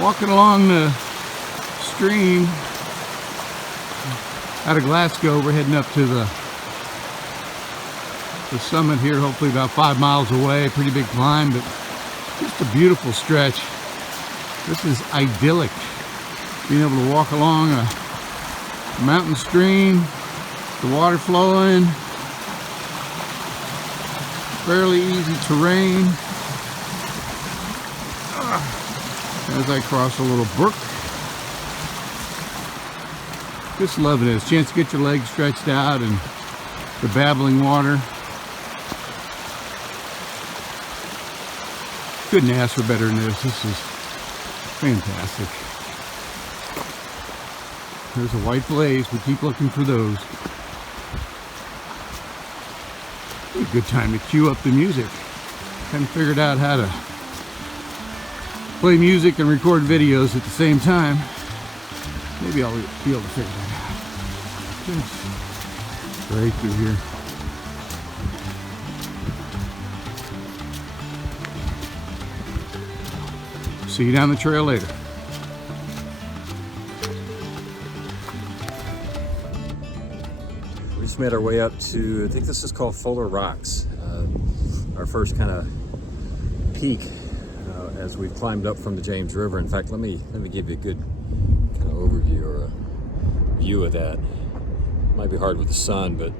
Walking along the stream out of Glasgow. We're heading up to the summit here, hopefully about 5 miles away. Pretty big climb, but just a beautiful stretch. This is idyllic, being able to walk along a mountain stream, the water flowing, fairly easy terrain. As I cross a little brook. Just loving it. It's a chance to get your legs stretched out and the babbling water. Couldn't ask for better than this. This is fantastic. There's a white blaze. We keep looking for those. A good time to cue up the music. Haven't figured out how to play music and record videos at the same time. Maybe I'll be able to figure that out. Just right through here. See you down the trail later. We just made our way up to, I think this is called Fuller Rocks. Our first kind of peak as we've climbed up from the James River. In fact, let me give you a good kind of overview or a view of that. Might be hard with the sun, but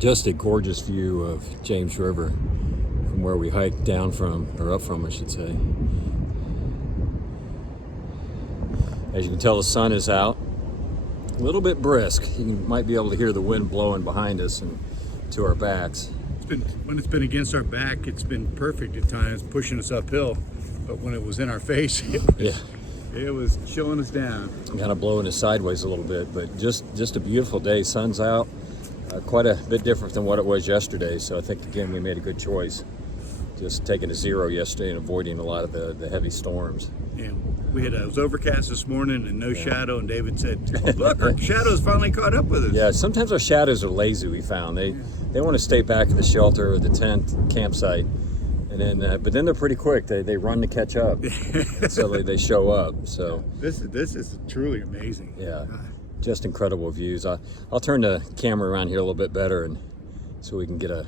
just a gorgeous view of James River from where we hiked down from, or up from, I should say. As you can tell, the sun is out, a little bit brisk. You might be able to hear the wind blowing behind us and to our backs. When it's been against our back, it's been perfect at times, pushing us uphill. But when it was in our face, it was chilling us down. Kind of blowing us sideways a little bit, but just a beautiful day. Sun's out, quite a bit different than what it was yesterday. So I think, again, we made a good choice. Just taking a zero yesterday and avoiding a lot of the heavy storms. Yeah, it was overcast this morning and no shadow, and David said, oh, look, our shadows finally caught up with us. Yeah, sometimes our shadows are lazy, we found. They want to stay back at the shelter or the tent campsite, and then but then they're pretty quick. They run to catch up, so they show up. So this is truly amazing. Yeah, just incredible views. I'll turn the camera around here a little bit better, and so we can get a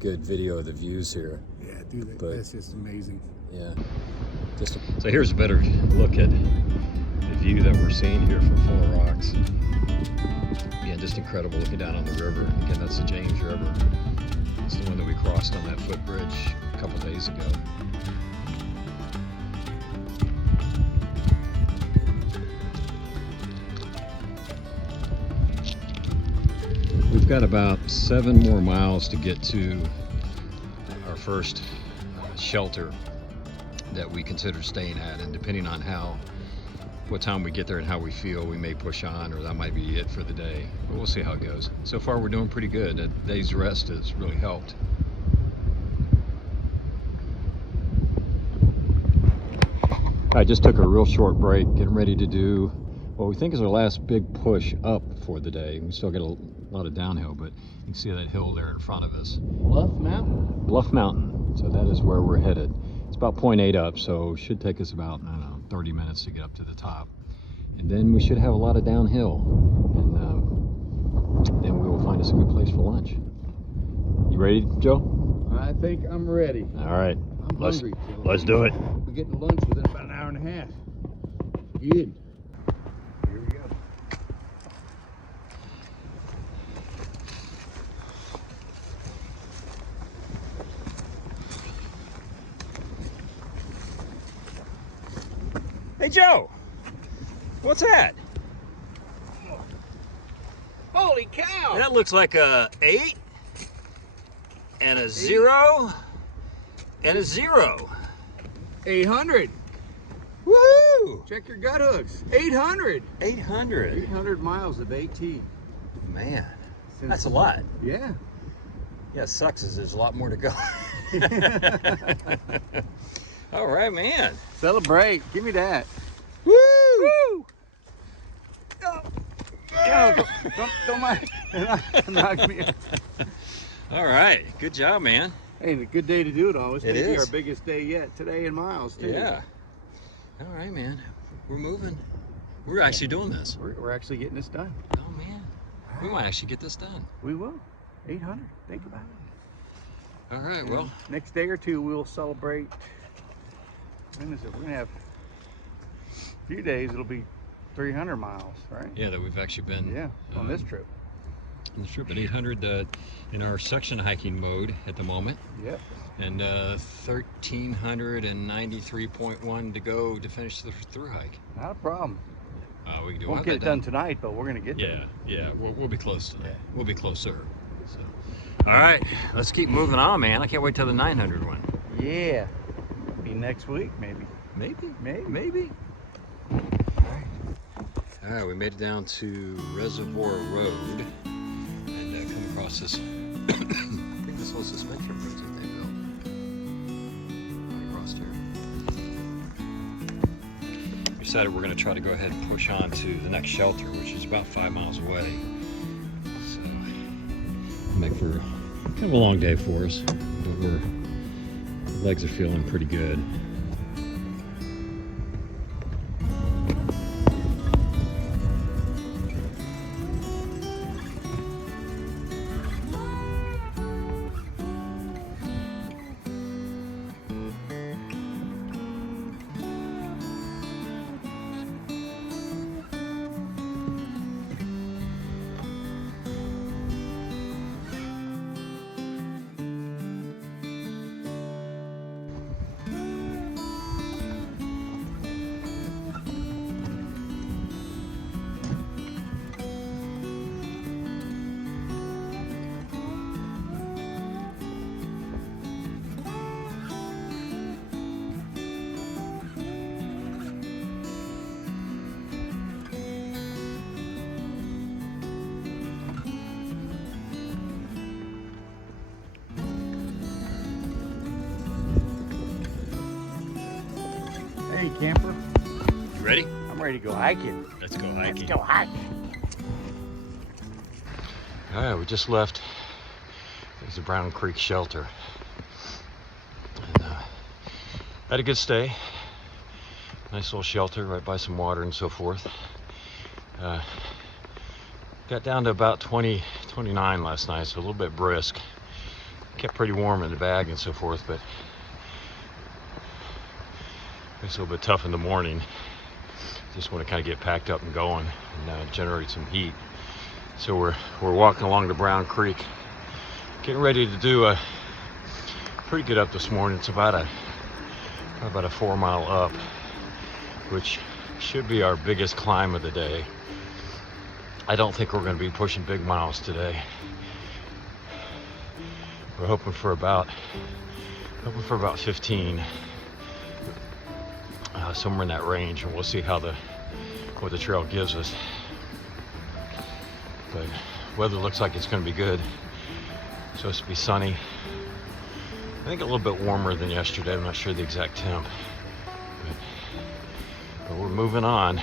good video of the views here. Yeah, dude, that's just amazing. Yeah. So here's a better look at the view that we're seeing here from Fuller Rocks. Yeah, just incredible looking down on the river. Again, that's the James River. It's the one that we crossed on that footbridge a couple days ago. We've got about 7 more miles to get to our first shelter that we consider staying at, and depending on what time we get there and how we feel, we may push on, or that might be it for the day, but we'll see how it goes. So far we're doing pretty good. A day's rest has really helped. I just took a real short break, getting ready to do what we think is our last big push up for the day. We still get a lot of downhill, but you can see that hill there in front of us. Bluff Mountain? Bluff Mountain. So that is where we're headed. It's about 0.8 up, so it should take us about, I don't know, 30 minutes to get up to the top. And then we should have a lot of downhill. And then we will find us a good place for lunch. You ready, Joe? I think I'm ready. All right. I'm hungry. So let's do it. We're getting lunch within about an hour and a half. Good. Here we go. Hey, Joe. What's that? Holy cow! That looks like a 8 and a 0 and a 0. 800. Woo! Check your gut hooks. 800. 800. 800 miles of AT. Man, that's a lot. Yeah. Yeah, it sucks is there's a lot more to go. All right, man. Celebrate. Give me that. Woo! Woo! Don't knock me out. All right, good job, man. Hey, a good day to do it all. It's It maybe is our biggest day yet today in miles too. Yeah. All right, man. We're moving. We're actually doing this. We're actually getting this done. Oh, man. We might actually get this done. We will. 800. Think about it. All right, And well. next day or two, we'll celebrate. When is it? We're going to have a few days. It'll be 300 miles, right? Yeah, that we've actually been. Yeah, on this trip. On this trip, at 800 in our section hiking mode at the moment. Yep. And 1,393.1 to go to finish the through hike. Not a problem. We can do Won't get it done tonight, but we're going to get there. Yeah, we'll be close to that. We'll be closer. So, all right, let's keep moving on, man. I can't wait till the 900 one. Yeah. Be next week, maybe. Maybe. All right, we made it down to Reservoir Road and come across this. I think this whole suspension bridge that they built. Right across here. We decided we're going to try to go ahead and push on to the next shelter, which is about 5 miles away. So, make for kind of a long day for us, but our legs are feeling pretty good. Hey, camper. You ready? I'm ready to go hiking. Let's go hiking. Let's go hiking. All right, we just left. There's the Brown Creek Shelter. And, had a good stay. Nice little shelter right by some water and so forth. Got down to about 20, 29 last night, so a little bit brisk. Kept pretty warm in the bag and so forth, but it's a little bit tough in the morning. Just want to kind of get packed up and going and generate some heat. So we're walking along the Brown Creek, getting ready to do a pretty good up this morning. It's about a 4 mile up, which should be our biggest climb of the day. I don't think we're going to be pushing big miles today. We're hoping for about 15. Somewhere in that range, and we'll see what the trail gives us. But weather looks like it's going to be good. It's supposed to be sunny. I think a little bit warmer than yesterday. I'm not sure the exact temp, but we're moving on.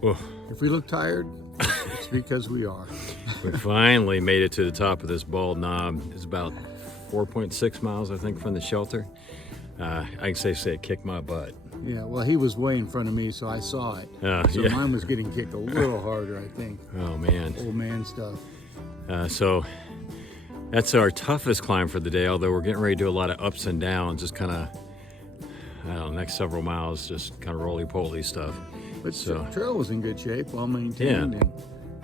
Whoa. If we look tired, it's because we are. We finally made it to the top of this bald knob. It's about 4.6 miles, I think, from the shelter. I can say it kicked my butt. Yeah, well, he was way in front of me, so I saw it. So yeah. mine was getting kicked a little harder, I think. Oh, man. Old man stuff. So that's our toughest climb for the day, although we're getting ready to do a lot of ups and downs, just kind of, I don't know, next several miles, just kind of roly-poly stuff. But So- the trail was in good shape, well maintained. Yeah.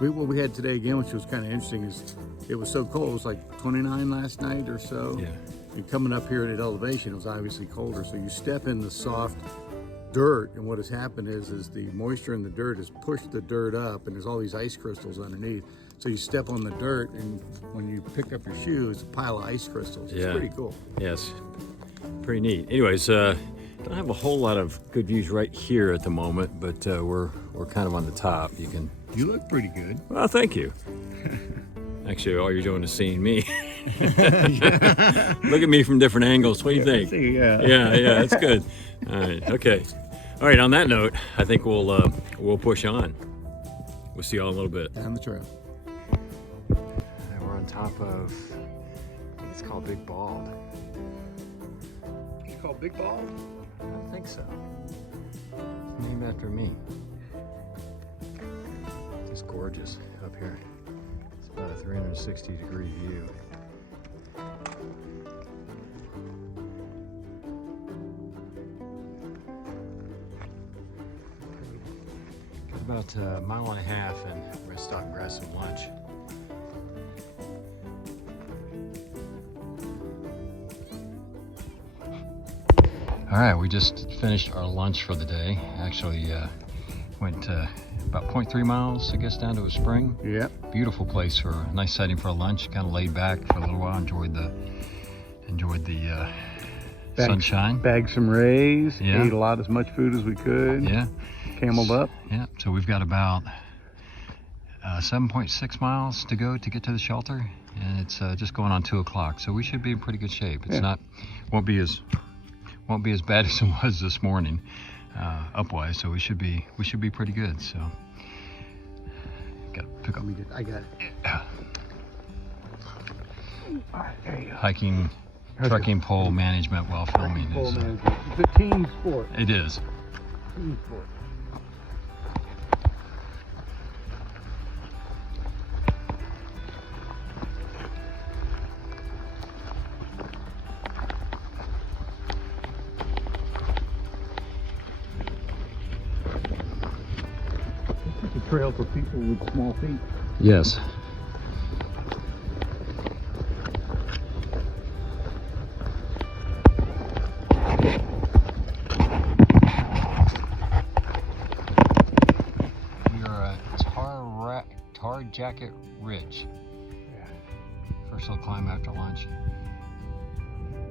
And what we had today again, which was kind of interesting, is it was so cold. It was like 29 last night or so. Yeah. And coming up here at elevation, it was obviously colder. So you step in the soft dirt, and what has happened is the moisture in the dirt has pushed the dirt up, and there's all these ice crystals underneath. So you step on the dirt, and when you pick up your shoe, it's a pile of ice crystals. It's Yeah. pretty cool. Yes, pretty neat. Anyways, Don't have a whole lot of good views right here at the moment, but we're kind of on the top. You look pretty good. Well, thank you. Actually, all you're doing is seeing me. Look at me from different angles. What do you think? Yeah, that's good. All right, okay. All right, on that note, I think we'll push on. We'll see y'all in a little bit. Down the trail. And we're on top of, I think it's called Big Bald. It's called Big Bald? I think so. It's named after me. It's gorgeous up here. It's about a 360-degree view. Got about a mile and a half, and we're gonna stop and grab some lunch. All right, we just finished our lunch for the day. Actually, went about 0.3 miles, I guess, down to a spring. Yep. Beautiful place for a nice setting for a lunch. Kind of laid back for a little while. Enjoyed the sunshine. Bagged some rays. Yeah. Ate as much food as we could. Yeah. Cameled up. Yeah. So we've got about 7.6 miles to go to get to the shelter, and it's just going on 2 o'clock. So we should be in pretty good shape. It's won't be as bad as it was this morning, upwise. So we should be pretty good. So got to pick up. I got it. Yeah. All right, there you go. Hiking, trekking pole management while filming Pole is. management. It's a team sport. It is. Team sport. It's a trail for people with small feet. Yes. We are at Tar Jacket Ridge. First little climb after lunch.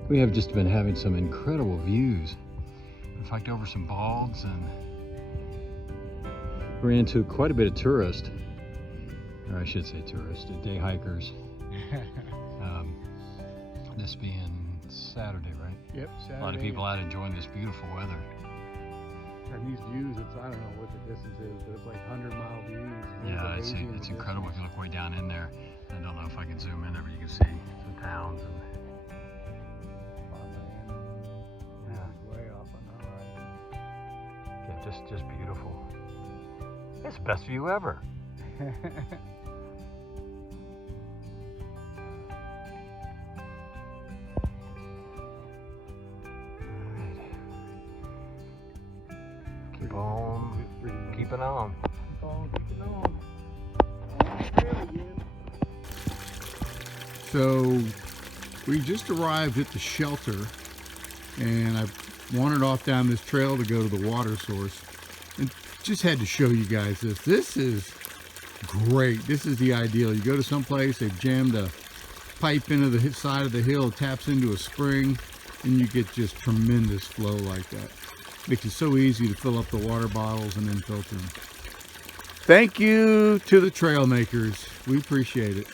We have just been having some incredible views. We hiked over some balds and ran into quite a bit of tourists, or I should say tourists, day hikers. This being Saturday, right? Yep, Saturday. A lot of people out enjoying this beautiful weather. And these views, I don't know what the distance is, but it's like 100-mile views. Yeah, it's incredible if you look way down in there. I don't know if I can zoom in there, but you can see some towns and Way off on the horizon. yeah, just beautiful. It's the best view ever. Keep on keeping on. So we just arrived at the shelter, and I wandered off down this trail to go to the water source, and just had to show you guys this. This is great. This is the ideal. You go to some place, they've jammed a pipe into the side of the hill, taps into a spring, and you get just tremendous flow like that. Makes it so easy to fill up the water bottles and then filter them. Thank you to the trail makers. We appreciate it.